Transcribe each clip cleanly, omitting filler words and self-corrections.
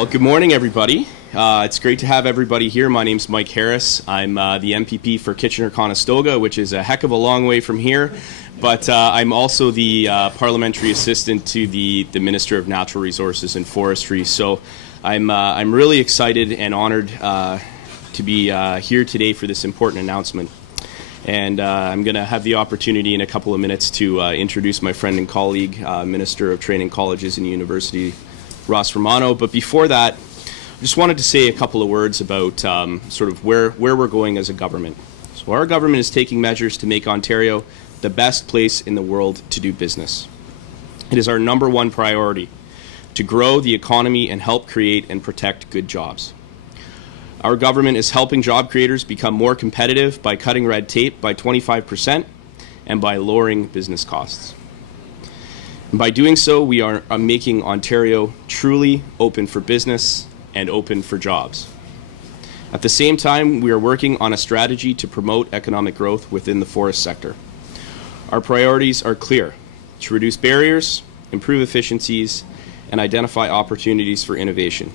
Well, good morning, everybody. It's great to have everybody here. My name's Mike Harris. I'm the MPP for Kitchener-Conestoga, which is a heck of a long way from here. But I'm also the parliamentary assistant to the Minister of Natural Resources and Forestry. So I'm really excited and honored to be here today for this important announcement. And I'm going to have the opportunity in a couple of minutes to introduce my friend and colleague, Minister of Training Colleges and University, Ross Romano. But before that, I just wanted to say a couple of words about sort of where we're going as a government. So our government is taking measures to make Ontario the best place in the world to do business. It is our number one priority to grow the economy and help create and protect good jobs. Our government is helping job creators become more competitive by cutting red tape by 25% and by lowering business costs. And by doing so, we are making Ontario truly open for business and open for jobs. At the same time, we are working on a strategy to promote economic growth within the forest sector. Our priorities are clear: to reduce barriers, improve efficiencies, and identify opportunities for innovation.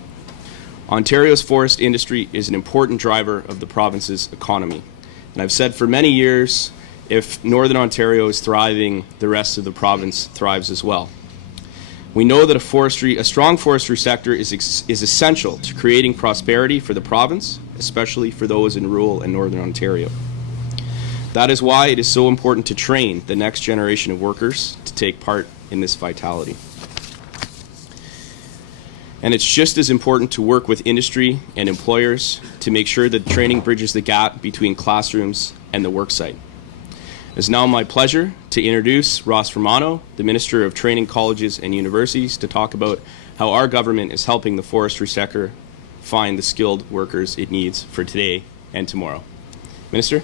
Ontario's forest industry is an important driver of the province's economy. And I've said for many years, if Northern Ontario is thriving, the rest of the province thrives as well. We know that a strong forestry sector is essential to creating prosperity for the province, especially for those in rural and Northern Ontario. That is why it is so important to train the next generation of workers to take part in this vitality. And it's just as important to work with industry and employers to make sure that training bridges the gap between classrooms and the worksite. It's now my pleasure to introduce Ross Romano, the Minister of Training Colleges and Universities, to talk about how our government is helping the forestry sector find the skilled workers it needs for today and tomorrow. Minister?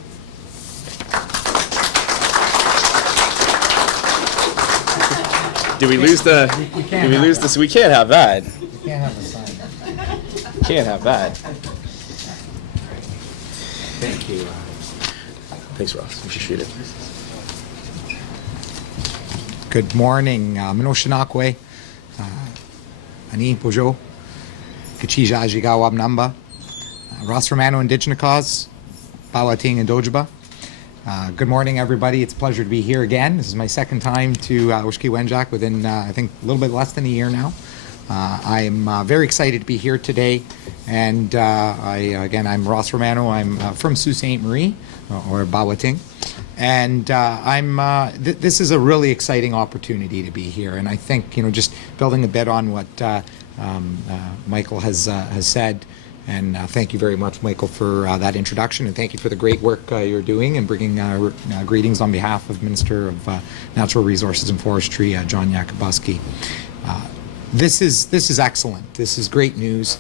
Did we lose this? We can't have that. You can't have a sign. Can't have that. Thank you. Thanks, Ross. Appreciate it. Good morning. Minoshinakwe, Ani Pojo, Kachija Jigawa Namba, Ross Romano, Indigenous cause, Bawating and Dojaba. Good morning, everybody. It's a pleasure to be here again. This is my second time to Oshki Wenjack within, I think, a little bit less than a year now. I'm very excited to be here today. And I'm Ross Romano. I'm from Sault Ste. Marie, or Bawating. And this is a really exciting opportunity to be here. And I think, just building a bit on what Michael has said, and thank you very much, Michael, for that introduction, and thank you for the great work you're doing and bringing greetings on behalf of Minister of Natural Resources and Forestry, John Yakubuski. This is excellent. This is great news.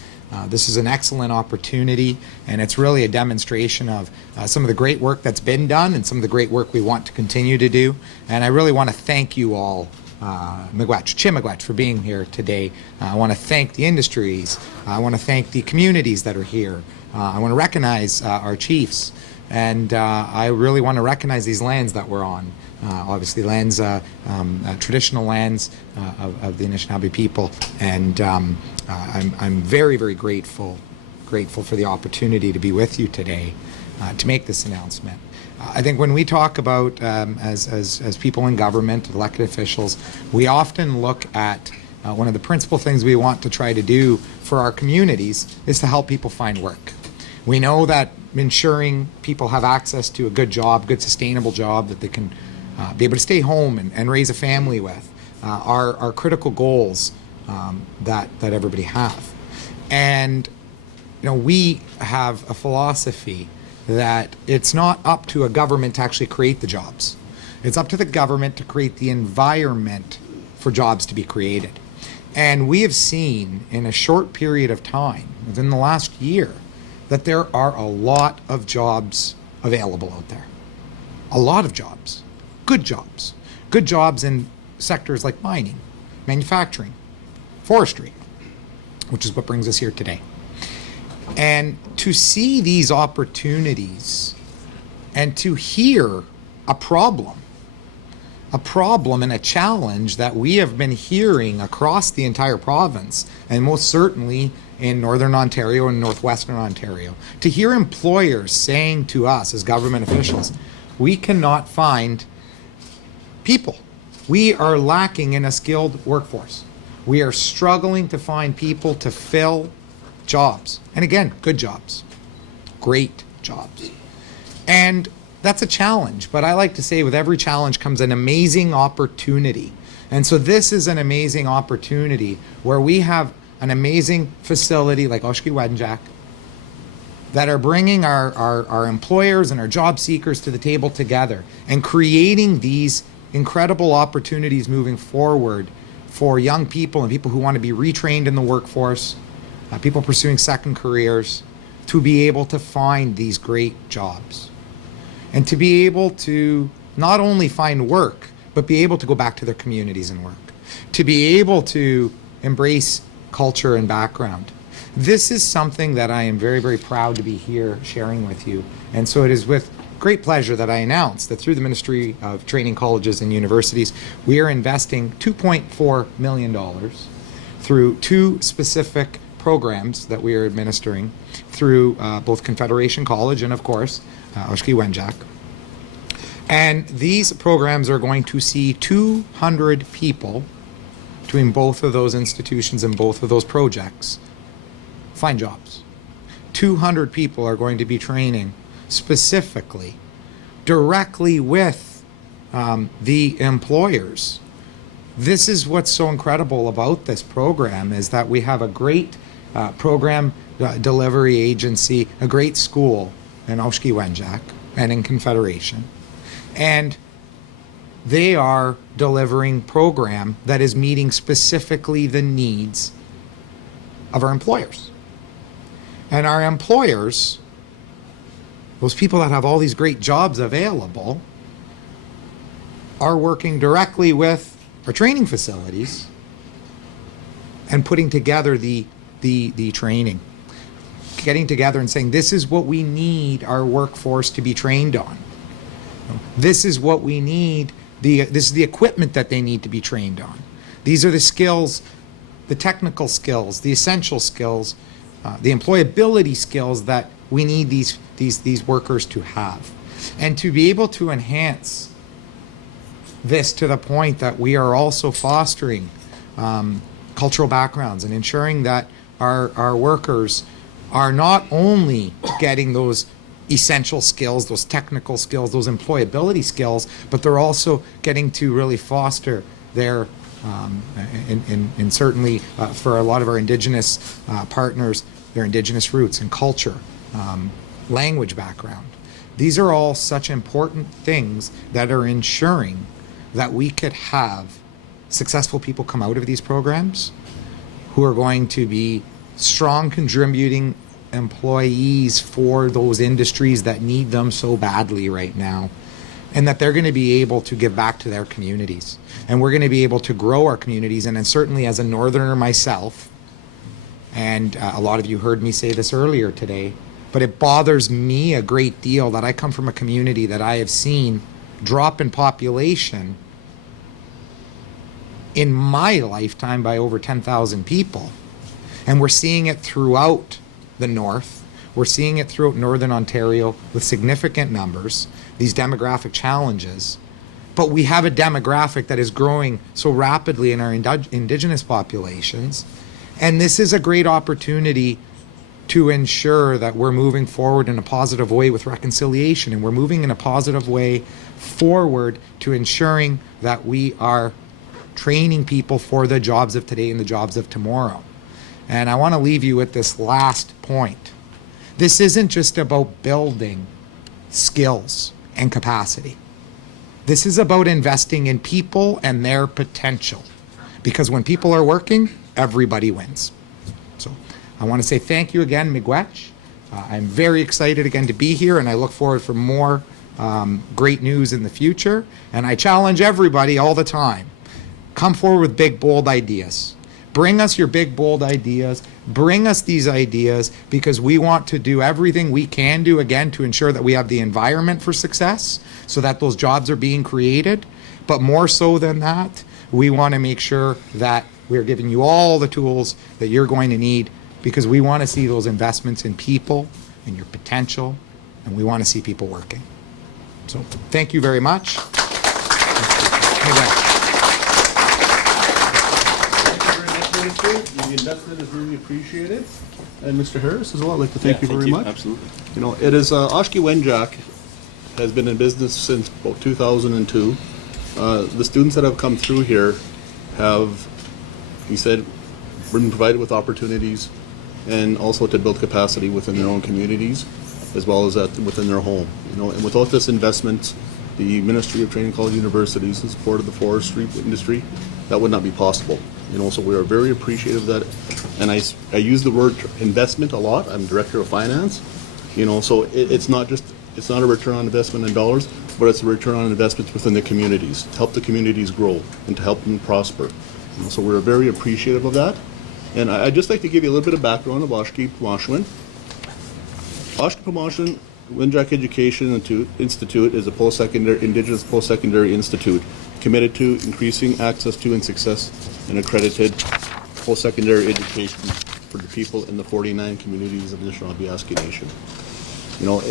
This is an excellent opportunity, and it's really a demonstration of some of the great work that's been done and some of the great work we want to continue to do. And I really want to thank you all, Miigwech, for being here today. I want to thank the industries. I want to thank the communities that are here. I want to recognize our chiefs, and I really want to recognize these lands that we're on. Obviously, lands, traditional lands of the Anishinaabe people, and I'm very, very grateful for the opportunity to be with you today to make this announcement. I think when we talk about as people in government, elected officials, we often look at one of the principal things we want to try to do for our communities is to help people find work. We know that ensuring people have access to a good job, good sustainable job that they can be able to stay home and raise a family with are critical goals that everybody have. And we have a philosophy that it's not up to a government to actually create the jobs. It's up to the government to create the environment for jobs to be created. And we have seen in a short period of time, within the last year, that there are a lot of jobs available out there. A lot of jobs. Good jobs. Good jobs in sectors like mining, manufacturing, forestry, which is what brings us here today. And to see these opportunities and to hear a problem a problem and a challenge that we have been hearing across the entire province, and most certainly in Northern Ontario and Northwestern Ontario. To hear employers saying to us as government officials, we cannot find people. We are lacking in a skilled workforce. We are struggling to find people to fill jobs. And again, good jobs, great jobs. And that's a challenge, but I like to say with every challenge comes an amazing opportunity. And so this is an amazing opportunity where we have an amazing facility like Oshki Wenjack that are bringing our employers and our job seekers to the table together and creating these incredible opportunities moving forward for young people and people who want to be retrained in the workforce, people pursuing second careers, to be able to find these great jobs. And to be able to not only find work, but be able to go back to their communities and work. To be able to embrace culture and background. This is something that I am very, very proud to be here sharing with you. And so it is with great pleasure that I announce that through the Ministry of Training Colleges and Universities, we are investing $2.4 million through two specific programs that we are administering through both Confederation College and, of course, Oshki Wenjack. And these programs are going to see 200 people between both of those institutions and both of those projects find jobs. 200 people are going to be training specifically directly with the employers. This is what's so incredible about this program, is that we have a great program delivery agency, a great school in Oshki Wenjack and in Confederation. And they are delivering program that is meeting specifically the needs of our employers. And our employers, those people that have all these great jobs available, are working directly with our training facilities and putting together the training. Getting together and saying, this is what we need our workforce to be trained on. This is what we need, this is the equipment that they need to be trained on. These are the skills, the technical skills, the essential skills, the employability skills that we need these workers to have. And to be able to enhance this to the point that we are also fostering cultural backgrounds and ensuring that our workers are not only getting those essential skills, those technical skills, those employability skills, but they're also getting to really foster their, and certainly for a lot of our Indigenous partners, their Indigenous roots and culture, language background. These are all such important things that are ensuring that we could have successful people come out of these programs who are going to be strong contributing employees for those industries that need them so badly right now, and that they're going to be able to give back to their communities. And we're going to be able to grow our communities. And then certainly as a northerner myself, and a lot of you heard me say this earlier today, but it bothers me a great deal that I come from a community that I have seen drop in population in my lifetime by over 10,000 people. And we're seeing it throughout the north. We're seeing it throughout Northern Ontario with significant numbers, these demographic challenges. But we have a demographic that is growing so rapidly in our Indigenous populations. And this is a great opportunity to ensure that we're moving forward in a positive way with reconciliation, and we're moving in a positive way forward to ensuring that we are training people for the jobs of today and the jobs of tomorrow. And I want to leave you with this last point. This isn't just about building skills and capacity. This is about investing in people and their potential. Because when people are working, everybody wins. So I want to say thank you again, Miigwech. I'm very excited again to be here, and I look forward for more great news in the future. And I challenge everybody all the time. Come forward with big, bold ideas. Bring us your big, bold ideas. Bring us these ideas, because we want to do everything we can do, again, to ensure that we have the environment for success so that those jobs are being created. But more so than that, we want to make sure that we're giving you all the tools that you're going to need, because we want to see those investments in people and your potential, and we want to see people working. So thank you very much. The investment is really appreciated. And Mr. Harris as well, I'd like to thank you very much. Absolutely. You know, it is Oshki Wenjack has been in business since about 2002. The students that have come through here have, he said, been provided with opportunities and also to build capacity within their own communities as well as within their home. You know, and without this investment, the Ministry of Training College Universities in support of the forestry industry, that would not be possible. You know, so we are very appreciative of that. And I use the word investment a lot. I'm Director of Finance. You know, so it's not a return on investment in dollars, but it's a return on investments within the communities, to help the communities grow and to help them prosper. You know, so we're very appreciative of that. And I'd just like to give you a little bit of background of Oshki Wenjack. Oshki Wenjack Education Institute is a post-secondary, Indigenous post-secondary institute committed to increasing access to and success in accredited post-secondary education for the people in the 49 communities of the Anishinaabe Nation. You know,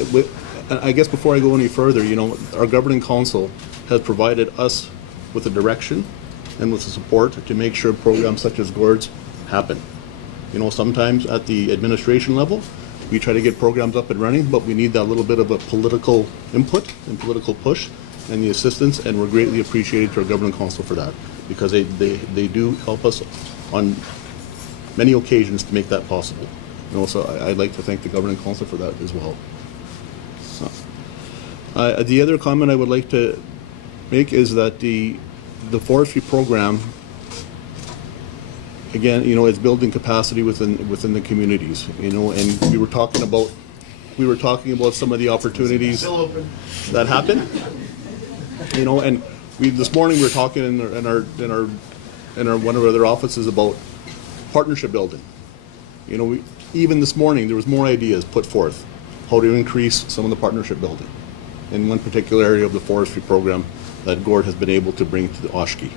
I guess before I go any further, you know, our governing council has provided us with the direction and with the support to make sure programs such as GORDS happen. You know, sometimes at the administration level, we try to get programs up and running, but we need that little bit of a political input and political push and the assistance, and we're greatly appreciated to our governing council for that, because they do help us on many occasions to make that possible. And also, I'd like to thank the governing council for that as well. So, the other comment I would like to make is that the forestry program, again, you know, it's building capacity within the communities. You know, and we were talking about some of the opportunities that happen. You know, and this morning we were talking in our one of our other offices about partnership building. You know, even this morning there was more ideas put forth how to increase some of the partnership building in one particular area of the forestry program that GORD has been able to bring to the Oshki.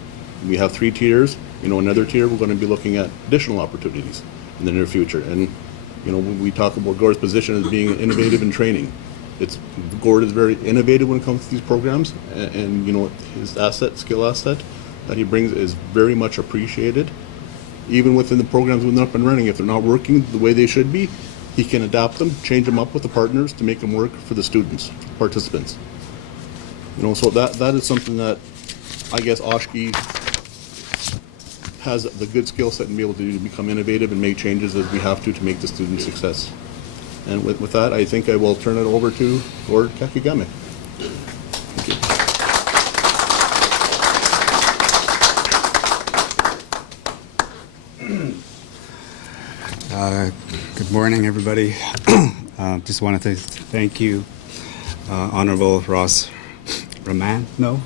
We have 3 tiers. You know, another tier we're going to be looking at additional opportunities in the near future. And you know, when we talk about GORD's position as being innovative in training, GORD is very innovative when it comes to these programs, and you know, his skill asset that he brings is very much appreciated. Even within the programs when they're up and running, if they're not working the way they should be, he can adapt them, change them up with the partners to make them work for the students, participants. You know, so that is something that I guess Oshki has the good skill set and be able to become innovative and make changes as we have to make the student success. And with that, I think I will turn it over to Gord Kakigame. Thank you. Good morning, everybody. Just wanted to thank you, Honorable Ross Romano,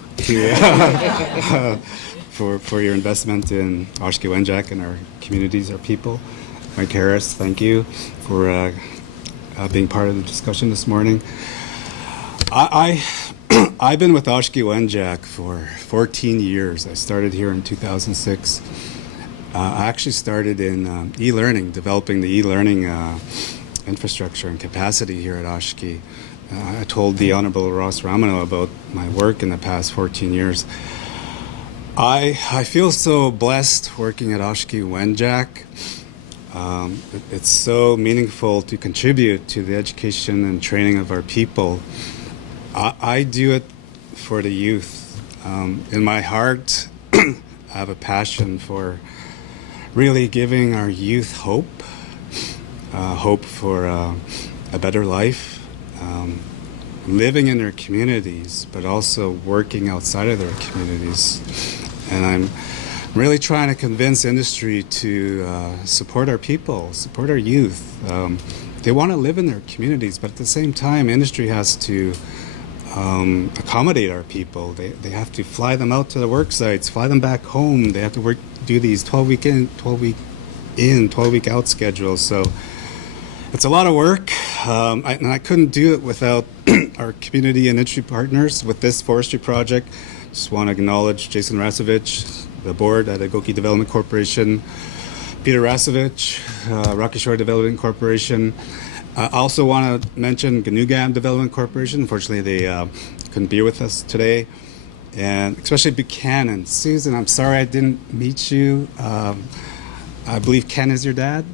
for your investment in Oshki Wenjack and our communities, our people. Mike Harris, thank you for being part of the discussion this morning. I've been with Oshki Wenjack for 14 years. I started here in 2006. I actually started in e-learning, developing the e-learning infrastructure and capacity here at Oshki. I told the Honorable Ross Romano about my work in the past 14 years. I feel so blessed working at Oshki Wenjack. It's so meaningful to contribute to the education and training of our people. I do it for the youth. In my heart, I have a passion for really giving our youth hope, hope for a better life, living in their communities, but also working outside of their communities. And I'm really trying to convince industry to support our people, support our youth. They want to live in their communities, but at the same time, industry has to accommodate our people. They have to fly them out to the work sites, fly them back home. They have to do these 12-week in, 12-week in, 12-week out schedules. So it's a lot of work, and I couldn't do it without our community and industry partners with this forestry project. Just want to acknowledge Jason Rasovich, the board at Agoki Development Corporation, Peter Rasovich, Rocky Shore Development Corporation. I also want to mention Ganugam Development Corporation. Unfortunately, they couldn't be with us today. And especially Buchanan. Susan, I'm sorry I didn't meet you. I believe Ken is your dad.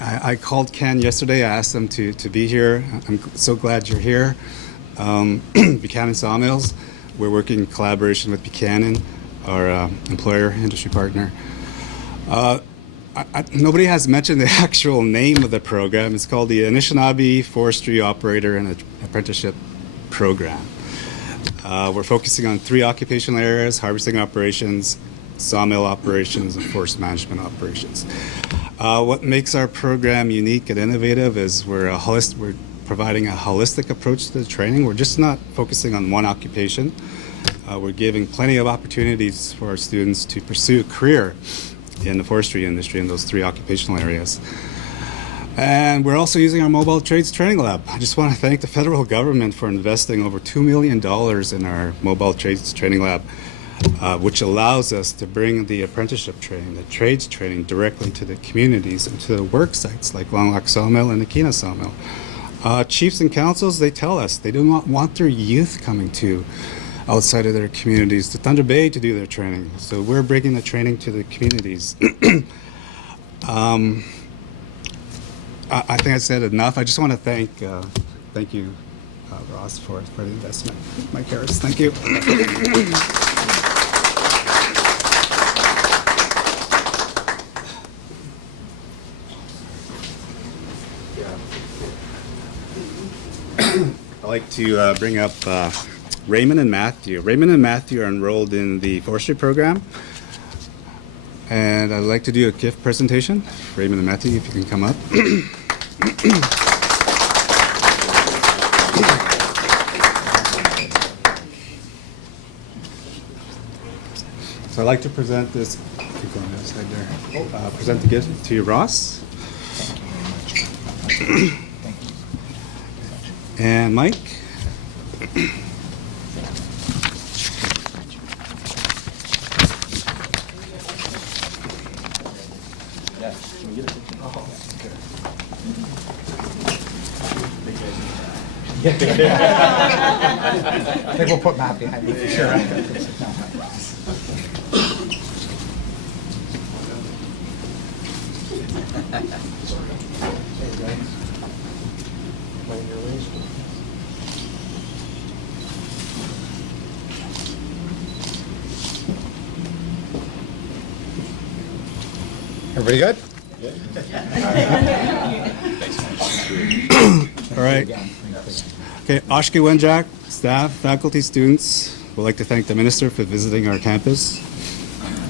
I called Ken yesterday. I asked him to be here. I'm so glad you're here. Buchanan Sawmills. We're working in collaboration with Buchanan, our employer, industry partner. Nobody has mentioned the actual name of the program. It's called the Anishinaabe Forestry Operator and Apprenticeship Program. We're focusing on 3 occupational areas: harvesting operations, sawmill operations, and forest management operations. What makes our program unique and innovative is we're providing a holistic approach to the training. We're just not focusing on one occupation. We're giving plenty of opportunities for our students to pursue a career in the forestry industry in those 3 occupational areas. And we're also using our mobile trades training lab. I just want to thank the federal government for investing over $2 million in our mobile trades training lab, which allows us to bring the apprenticeship training, the trades training directly to the communities and to the work sites like Long Lac Sawmill and Akina Sawmill. Chiefs and councils, they tell us they do not want their youth coming to outside of their communities to Thunder Bay to do their training. So we're bringing the training to the communities. I think I said enough. I just want to thank you, Ross, for the investment. Mike Harris, thank you. I'd like to bring up Raymond and Matthew. Raymond and Matthew are enrolled in the forestry program. And I'd like to do a gift presentation. Raymond and Matthew, if you can come up. So I'd like to present this, keep going outside there. Present the gift to Ross. And Mike. I think we'll put Matt behind me for sure. Everybody good? All right. Okay, Oshki Wenjack, staff, faculty, students, would like to thank the Minister for visiting our campus.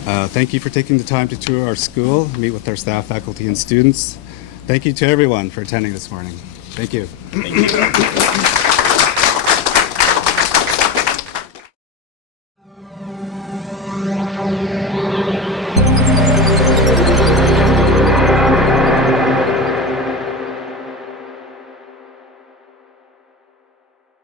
Thank you for taking the time to tour our school, meet with our staff, faculty, and students. Thank you to everyone for attending this morning. Thank you. Thank you.